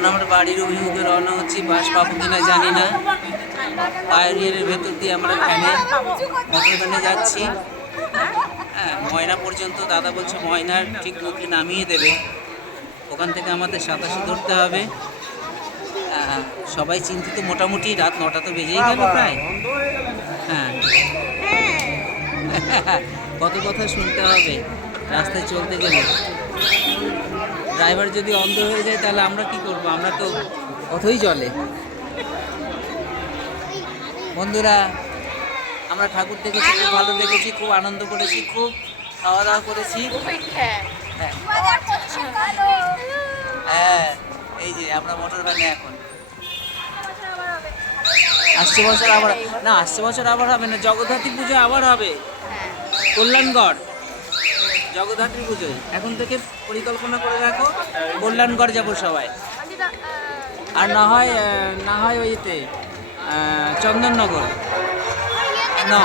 এখন আমরা বাড়ির অভিমুখে রওনা হচ্ছি। বাস পাবো কিনা জানি না। পায়োনিয়ারের ভেতর দিয়ে আমরা মোটর ভ্যানে যাচ্ছি। হ্যাঁ, ময়না পর্যন্ত দাদা বলছে ময়নার ঠিক মুখে নামিয়ে দেবে। ওখান থেকে আমাদের 87 ধরতে হবে। সবাই চিন্তিত, মোটামুটি রাত 9টা তো বেজেই গেল প্রায়। হ্যাঁ, কত কথা শুনতে হবে রাস্তায় চলতে গেলে। ড্রাইভার যদি অন্ধ হয়ে যায় তাহলে আমরা কি করব? আমরা তো পথই চলে। বন্ধুরা, আমরা ঠাকুর দেখেছি, খুব ভালো দেখেছি, খুব আনন্দ করেছি, খুব খাওয়া দাওয়া করেছি। হ্যাঁ, এই যে আমরা মোটর ভ্যানে এখন। আসছে বছর আবার না, আসছে বছর আবার হবে না, জগদ্ধাত্রী পুজো আবার হবে কল্যাণগড়। জগদ্ধাত্রী পুজোয় এখন থেকে পরিকল্পনা করে রাখো, কল্যাণগড় যাবো সবাই। আর না হয় ওইতে চন্দননগর না।